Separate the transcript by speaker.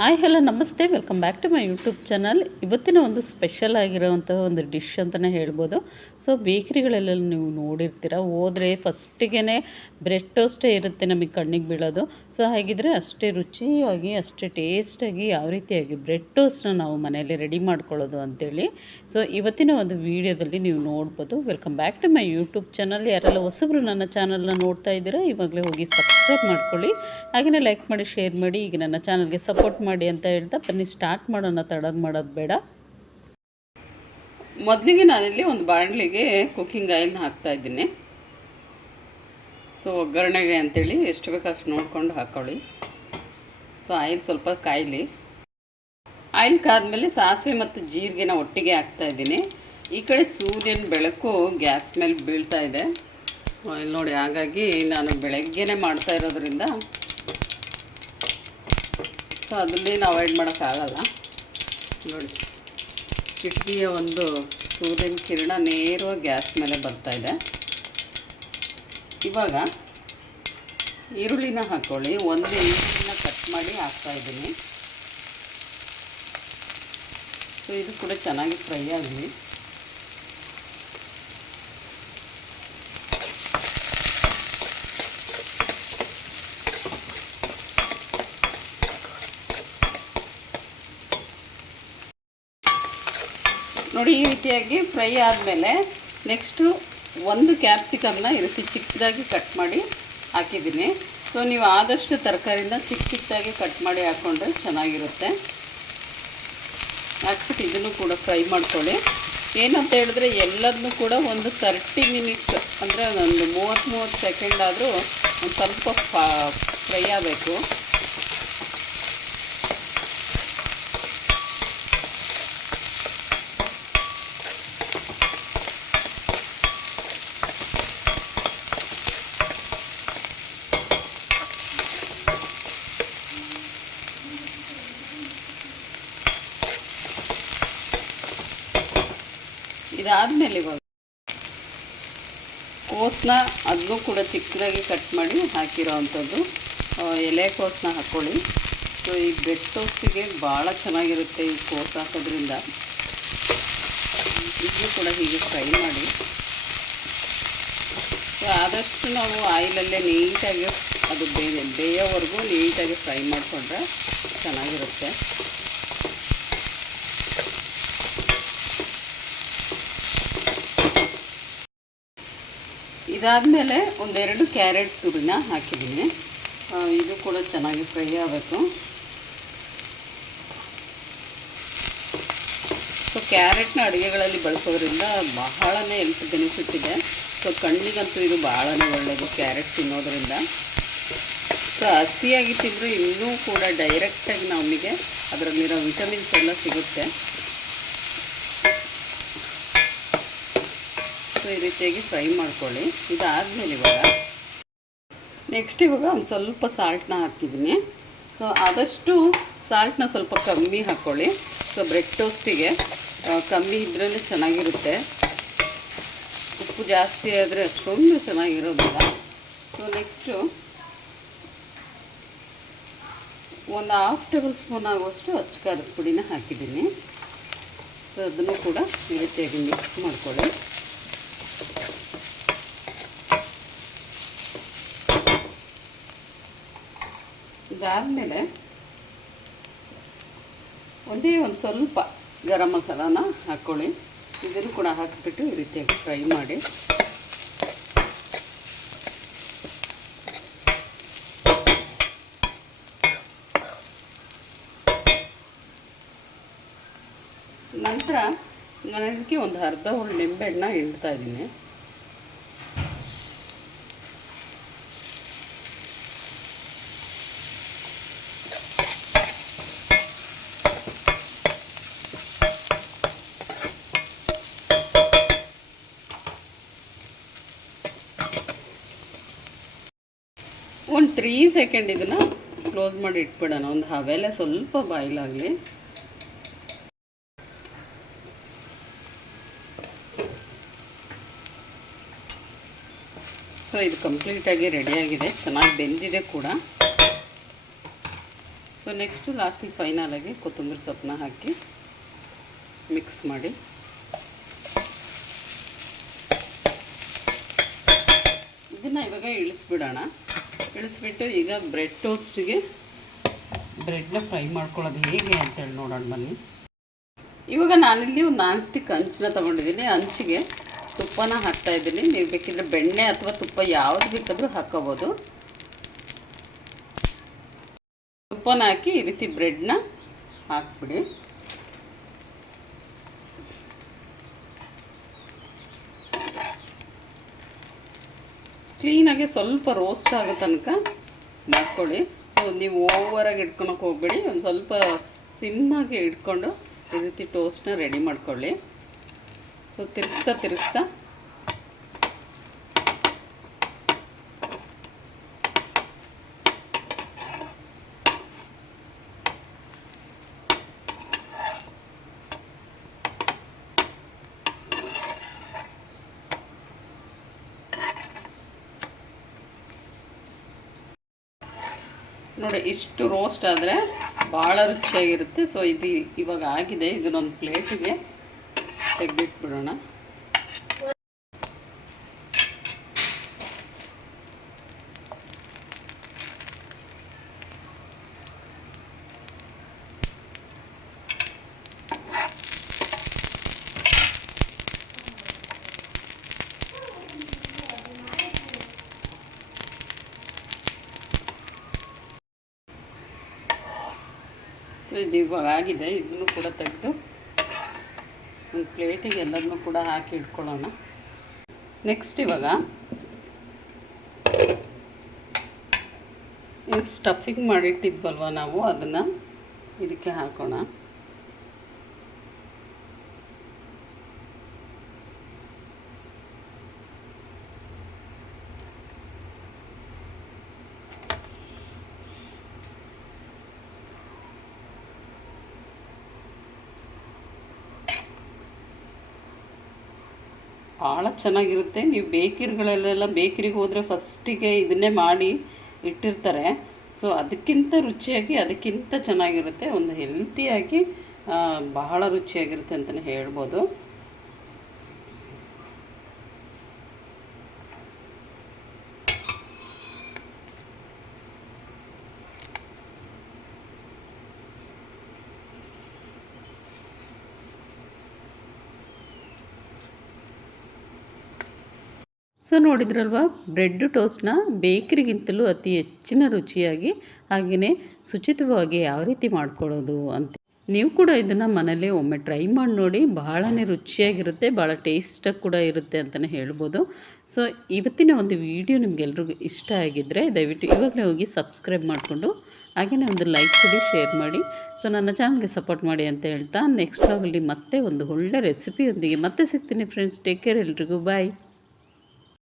Speaker 1: Hi, hello, ನಮಸ್ತೆ. Welcome back to my YouTube channel ಇವತ್ತಿನ ಒಂದು ಸ್ಪೆಷಲ್ ಆಗಿರೋವಂತಹ ಒಂದು ಡಿಶ್ ಅಂತಲೇ ಹೇಳ್ಬೋದು. ಸೊ ಬೇಕ್ರಿಗಳೆಲ್ಲ ನೀವು ನೋಡಿರ್ತೀರ? ಹೋದರೆ ಫಸ್ಟಿಗೆ ಬ್ರೆಡ್ ಟೋಸ್ಟೇ ಇರುತ್ತೆ ನಮಗೆ ಕಣ್ಣಿಗೆ ಬೀಳೋದು. ಸೊ ಹಾಗಿದ್ರೆ ಅಷ್ಟೇ ರುಚಿಯಾಗಿ, ಅಷ್ಟೇ ಟೇಸ್ಟಾಗಿ ಯಾವ ರೀತಿಯಾಗಿ ಬ್ರೆಡ್ ಟೋಸ್ಟ್ನ ನಾವು ಮನೆಯಲ್ಲಿ ರೆಡಿ ಮಾಡ್ಕೊಳ್ಳೋದು ಅಂತೇಳಿ. ಸೊ ಇವತ್ತಿನ ಒಂದು ವಿಡಿಯೋದಲ್ಲಿ ನೀವು ನೋಡ್ಬೋದು. Welcome back to my YouTube channel ಯಾರೆಲ್ಲ ಹೊಸಬ್ರು ನನ್ನ ಚಾನಲ್ನ ನೋಡ್ತಾ ಇದ್ದೀರಾ, ಇವಾಗಲೇ ಹೋಗಿ ಸಬ್ಸ್ಕ್ರೈಬ್ ಮಾಡ್ಕೊಳ್ಳಿ. ಹಾಗೆಯೇ ಲೈಕ್ ಮಾಡಿ ಶೇರ್ ಮಾಡಿ. ಈಗ ನನ್ನ ಚಾನಲ್ಗೆ ಸಪೋರ್ಟ್ ಮಾಡಿ ಅಂತ ಹೇಳ್ತಾ ಬನ್ನಿ ಸ್ಟಾರ್ಟ್ ಮಾಡೋಣ ತಡ ಮಾಡೋದು ಬೇಡ. ಮೊದಲಿಗೆ ನಾನಿಲ್ಲಿ ಒಂದು ಬಾಣಲಿಗೆ ಕುಕ್ಕಿಂಗ್ ಆಯಿಲ್ನ ಹಾಕ್ತಾ ಇದ್ದೀನಿ. ಸೊ ಒಗ್ಗರಣೆಗೆ ಅಂತೇಳಿ ಎಷ್ಟು ಬೇಕು ಅಷ್ಟು ನೋಡ್ಕೊಂಡು ಹಾಕ್ಕೊಳ್ಳಿ ಸೊ ಆಯಿಲ್ ಸ್ವಲ್ಪ ಕಾಯಲಿ. ಆಯಿಲ್ ಕಾದ್ಮೇಲೆ ಸಾಸಿವೆ ಮತ್ತು ಜೀರಿಗೆನ ಒಟ್ಟಿಗೆ ಹಾಕ್ತಾ ಇದ್ದೀನಿ. ಈ ಕಡೆ ಸೂರ್ಯನ ಬೆಳಕು ಗ್ಯಾಸ್ ಮೇಲೆ ಬೀಳ್ತಾ ಇದೆ. ಇಲ್ಲಿ ನೋಡಿ, ಹಾಗಾಗಿ ನಾನು ಬೆಳಗ್ಗೆನೇ ಮಾಡ್ತಾ ಇರೋದ್ರಿಂದ ಸೊ ಅದನ್ನೇನು ಅವಾಯ್ಡ್ ಮಾಡೋಕ್ಕಾಗಲ್ಲ ನೋಡಿ. ಕಿಟಕಿಯ ಒಂದು ಸೂರ್ಯನ ಕಿರಣ ನೇರವಾಗಿ ಗ್ಯಾಸ್ ಮೇಲೆ ಬರ್ತಾ ಇದೆ. ಇವಾಗ ಈರುಳ್ಳಿನ ಹಾಕ್ಕೊಳ್ಳಿ ಒಂದು ಈರುಳ್ಳಿನ ಕಟ್ ಮಾಡಿ ಹಾಕ್ತಾಯಿದ್ದೀನಿ ಸೊ ಇದು ಕೂಡ ಚೆನ್ನಾಗಿ ಫ್ರೈ ಆಗಲಿ ನೋಡಿ ಈ ರೀತಿಯಾಗಿ ಫ್ರೈ ಆದಮೇಲೆ ನೆಕ್ಸ್ಟು ಒಂದು ಕ್ಯಾಪ್ಸಿಕಮ್ನ ಈ ರೀತಿ ಚಿಕ್ಕದಾಗಿ ಕಟ್ ಮಾಡಿ ಹಾಕಿದ್ದೀನಿ. ಸೊ ನೀವು ಆದಷ್ಟು ತರಕಾರಿನ ಚಿಕ್ಕ ಚಿಕ್ಕದಾಗಿ ಕಟ್ ಮಾಡಿ ಹಾಕ್ಕೊಂಡ್ರೆ ಚೆನ್ನಾಗಿರುತ್ತೆ. ಹಾಕ್ಬಿಟ್ಟು ಇದನ್ನು ಕೂಡ ಫ್ರೈ ಮಾಡ್ಕೊಳ್ಳಿ. ಏನಂತ ಹೇಳಿದ್ರೆ ಎಲ್ಲದನ್ನೂ ಕೂಡ ಒಂದು ತರ್ಟಿ ಮಿನಿಟ್ಸ್ ಅಂದರೆ ಒಂದು ಮೂವತ್ತು ಮೂವತ್ತು ಸೆಕೆಂಡ್ ಆದರೂ ಒಂದು ಸ್ವಲ್ಪ ಫ್ರೈ ಆಗಬೇಕು. ಇದಾದಮೇಲೆ ಇವಾಗ ಕೋಸನ್ನ ಅದನ್ನು ಕೂಡ ಚಿಕ್ಕದಾಗಿ ಕಟ್ ಮಾಡಿ ಹಾಕಿರೋ ಅಂಥದ್ದು. ಎಲೆಕೋಸನ್ನ ಹಾಕ್ಕೊಳ್ಳಿ ಸೊ, ಈ ಬ್ರೆಡ್ ಭಾಳ ಚೆನ್ನಾಗಿರುತ್ತೆ ಈ ಕೋಸು ಹಾಕೋದ್ರಿಂದ. ಇದನ್ನು ಕೂಡ ಹೀಗೆ ಫ್ರೈ ಮಾಡಿ. ಸೊ, ಆದಷ್ಟು ನಾವು ಆಯಿಲಲ್ಲೇ ನೀಟಾಗಿ ಅದು ಬೇಯ, ಬೇಯೋವರೆಗೂ ನೀಟಾಗಿ ಫ್ರೈ ಮಾಡಿಕೊಂಡ್ರೆ ಚೆನ್ನಾಗಿರುತ್ತೆ. ಇದಾದಮೇಲೆ ಒಂದೆರಡು ಕ್ಯಾರೆಟ್ ತುರಿನ ಹಾಕಿದ್ದೀನಿ. ಇದು ಕೂಡ ಚೆನ್ನಾಗಿ ಫ್ರೈ ಆಗಬೇಕು ಸೊ ಕ್ಯಾರೆಟ್ನ ಅಡುಗೆಗಳಲ್ಲಿ ಬಳಸೋದ್ರಿಂದ ಬಹಳನೇ ಹೆಲ್ತ್ ಬೆನಿಫಿಟ್ ಇದೆ. ಸೊ ಕಣ್ಣಿಗಂತೂ ಇದು ಬಹಳನೇ ಒಳ್ಳೆಯದು ಕ್ಯಾರೆಟ್ ತಿನ್ನೋದ್ರಿಂದ. ಸೊ ಹಸಿಯಾಗಿ ತಿಂದರೂ ಇನ್ನೂ ಕೂಡ ಡೈರೆಕ್ಟಾಗಿ ನಮಗೆ ಅದರಲ್ಲಿರೋ ವಿಟಮಿನ್ಸ್ ಎಲ್ಲ ಸಿಗುತ್ತೆ. ಸೊ ಈ ರೀತಿಯಾಗಿ ಫ್ರೈ ಮಾಡ್ಕೊಳ್ಳಿ. ಇದಾದಮೇಲೆ ಇವಾಗ ನೆಕ್ಸ್ಟ್ ಇವಾಗ ಒಂದು ಸ್ವಲ್ಪ ಸಾಲ್ಟ್ನ ಹಾಕಿದ್ದೀನಿ. ಸೊ ಆದಷ್ಟು ಸಾಲ್ಟನ್ನ ಸ್ವಲ್ಪ ಕಮ್ಮಿ ಹಾಕ್ಕೊಳ್ಳಿ ಸೊ ಬ್ರೆಡ್ ಟೋಸ್ಟಿಗೆ ಕಮ್ಮಿ ಇದ್ರೇ ಚೆನ್ನಾಗಿರುತ್ತೆ. ಉಪ್ಪು ಜಾಸ್ತಿ ಆದರೆ ಅಷ್ಟೊಂದು ಚೆನ್ನಾಗಿರೋದಿಲ್ಲ. ಸೊ ನೆಕ್ಸ್ಟು ಒಂದು ಹಾಫ್ ಟೇಬಲ್ ಸ್ಪೂನ್ ಆಗುವಷ್ಟು ಅಚ್ಚ ಖಾರದ ಪುಡಿನ ಹಾಕಿದ್ದೀನಿ. ಸೊ ಅದನ್ನು ಕೂಡ ಈ ರೀತಿಯಾಗಿ ಮಿಕ್ಸ್ ಮಾಡ್ಕೊಳ್ಳಿ. ಇದಾದಮೇಲೆ ಒಂದೇ ಒಂದು ಸ್ವಲ್ಪ ಗರಂ ಮಸಾಲಾನ ಹಾಕ್ಕೊಳ್ಳಿ. ಇದನ್ನು ಕೂಡ ಹಾಕಿಬಿಟ್ಟು ಈ ರೀತಿಯಾಗಿ ಫ್ರೈ ಮಾಡಿ. ನಂತರ ನಾನು ಇದಕ್ಕೆ ಒಂದು ಅರ್ಧ ಹುಳು ನಿಂಬೆಹಣ್ಣ ಇಡ್ತಾ ಇದ್ದೀನಿ ಒಂದು ತ್ರೀ ಸೆಕೆಂಡ್ ಇದನ್ನು ಕ್ಲೋಸ್ ಮಾಡಿ ಇಟ್ಬಿಡೋಣ. ಒಂದು ಹವೆಲೆ ಸ್ವಲ್ಪ ಬಾಯ್ಲ್ ಆಗಲಿ ಸೊ ಇದು ಕಂಪ್ಲೀಟಾಗಿ ರೆಡಿಯಾಗಿದೆ ಚೆನ್ನಾಗಿ ಬೆಂದಿದೆ ಕೂಡ. ಸೊ ನೆಕ್ಸ್ಟು ಲಾಸ್ಟಿಗೆ ಫೈನಲಾಗಿ ಕೊತ್ತಂಬರಿ ಸೊಪ್ಪನ್ನ ಹಾಕಿ ಮಿಕ್ಸ್ ಮಾಡಿ. ಇದನ್ನು ಇವಾಗ ಇಳಿಸ್ಬಿಡೋಣ. ಇಳಿಸ್ಬಿಟ್ಟು ಈಗ ಬ್ರೆಡ್ ಟೋಸ್ಟಿಗೆ ಬ್ರೆಡ್ನ ಫ್ರೈ ಮಾಡ್ಕೊಳ್ಳೋದು ಹೇಗೆ ಅಂತೇಳಿ ನೋಡೋಣ ಬನ್ನಿ. ಇವಾಗ ನಾನಿಲ್ಲಿ ಒಂದು ನಾನ್ ಸ್ಟಿಕ್ ಹಂಚನ್ನ ತೊಗೊಂಡಿದ್ದೀನಿ. ಹಂಚಿಗೆ ತುಪ್ಪನ ಹಾಕ್ತಾ ಇದ್ದೀನಿ. ನೀವು ಬೇಕಿದ್ರೆ ಬೆಣ್ಣೆ ಅಥವಾ ತುಪ್ಪ ಯಾವುದು ಬೇಕಾದರೂ ಹಾಕೋಬೋದು ತುಪ್ಪನ ಹಾಕಿ ಈ ರೀತಿ ಬ್ರೆಡ್ನ ಹಾಕ್ಬಿಡಿ. ಕ್ಲೀನಾಗಿ ಸ್ವಲ್ಪ ರೋಸ್ಟ್ ಆಗೋ ತನಕ ಮಾಡ್ಕೊಳ್ಳಿ. ಸೊ ನೀವು ಓವರಾಗಿ ಇಟ್ಕೊಳಕ್ಕೆ ಹೋಗ್ಬೇಡಿ. ಒಂದು ಸ್ವಲ್ಪ ಸಿಮ್ಮಾಗಿ ಇಟ್ಕೊಂಡು ಈ ರೀತಿ ಟೋಸ್ಟ್ನ ರೆಡಿ ಮಾಡ್ಕೊಳ್ಳಿ. ಸೊ ತಿರುಗ್ತಾ ತಿರುಗ್ತಾ. ನೋಡಿ ಇಷ್ಟು ರೋಸ್ಟ್ ಆದರೆ ಭಾಳ ರುಚಿಯಾಗಿರುತ್ತೆ. ಸೊ ಇದು ಇವಾಗ ಆಗಿದೆ. ಇದನ್ನೊಂದು ಪ್ಲೇಟಿಗೆ ತೆಗೆದಿಟ್ಬಿಡೋಣ. ಇದು ಇವಾಗ ಆಗಿದೆ, ಇದನ್ನು ಕೂಡ ತೆಗೆದು ಒಂದು ಪ್ಲೇಟಿಗೆ ಎಲ್ಲದನ್ನೂ ಕೂಡ ಹಾಕಿ ಇಟ್ಕೊಳ್ಳೋಣ. ನೆಕ್ಸ್ಟ್ ಇವಾಗ ಸ್ಟಫಿಂಗ್ ಮಾಡಿಟ್ಟಿದ್ವಲ್ವ ನಾವು? ಅದನ್ನು ಇದಕ್ಕೆ ಹಾಕೋಣ. ಭಾಳ ಚೆನ್ನಾಗಿರುತ್ತೆ. ನೀವು ಬೇಕರಿಗಳಲ್ಲೆಲ್ಲ ಬೇಕರಿಗೆ ಹೋದರೆ ಫಸ್ಟಿಗೆ ಇದನ್ನೇ ಮಾಡಿ ಇಟ್ಟಿರ್ತಾರೆ. ಸೊ, ಅದಕ್ಕಿಂತ ರುಚಿಯಾಗಿ, ಅದಕ್ಕಿಂತ ಚೆನ್ನಾಗಿರುತ್ತೆ. ಒಂದು ಹೆಲ್ತಿಯಾಗಿ ಬಹಳ ರುಚಿಯಾಗಿರುತ್ತೆ ಅಂತಲೇ ಹೇಳ್ಬೋದು. ಸೊ ನೋಡಿದ್ರಲ್ವ, ಬ್ರೆಡ್ ಟೋಸ್ಟ್ನ ಬೇಕ್ರಿಗಿಂತಲೂ ಅತಿ ಹೆಚ್ಚಿನ ರುಚಿಯಾಗಿ ಹಾಗೆಯೇ ಶುಚಿತ್ವವಾಗಿ ಯಾವ ರೀತಿ ಮಾಡ್ಕೊಳ್ಳೋದು ಅಂತ. ನೀವು ಕೂಡ ಇದನ್ನು ಮನೇಲಿ ಒಮ್ಮೆ ಟ್ರೈ ಮಾಡಿ ನೋಡಿ, ಬಹಳನೇ ರುಚಿಯಾಗಿರುತ್ತೆ ಭಾಳ ಟೇಸ್ಟಾಗಿ ಕೂಡ ಇರುತ್ತೆ ಅಂತಲೇ ಹೇಳ್ಬೋದು. ಸೊ ಇವತ್ತಿನ ಒಂದು ವಿಡಿಯೋ ನಿಮಗೆಲ್ರಿಗೂ ಇಷ್ಟ ಆಗಿದ್ದರೆ ದಯವಿಟ್ಟು ಇವಾಗಲೇ ಹೋಗಿ ಸಬ್ಸ್ಕ್ರೈಬ್ ಮಾಡಿಕೊಂಡು, ಹಾಗೆಯೇ ಒಂದು ಲೈಕ್ ಕೊಡಿ, ಶೇರ್ ಮಾಡಿ. ಸೊ ನನ್ನ ಚಾನಲ್ಗೆ ಸಪೋರ್ಟ್ ಮಾಡಿ ಅಂತ ಹೇಳ್ತಾ, ನೆಕ್ಸ್ಟ್ ಆಗಲಿ ಮತ್ತೆ ಒಂದು ಒಳ್ಳೆ ರೆಸಿಪಿಯೊಂದಿಗೆ ಮತ್ತೆ ಸಿಗ್ತೀನಿ ಫ್ರೆಂಡ್ಸ್ ಟೇಕ್ ಕೇರ್ ಎಲ್ರಿಗೂ. ಬಾಯ್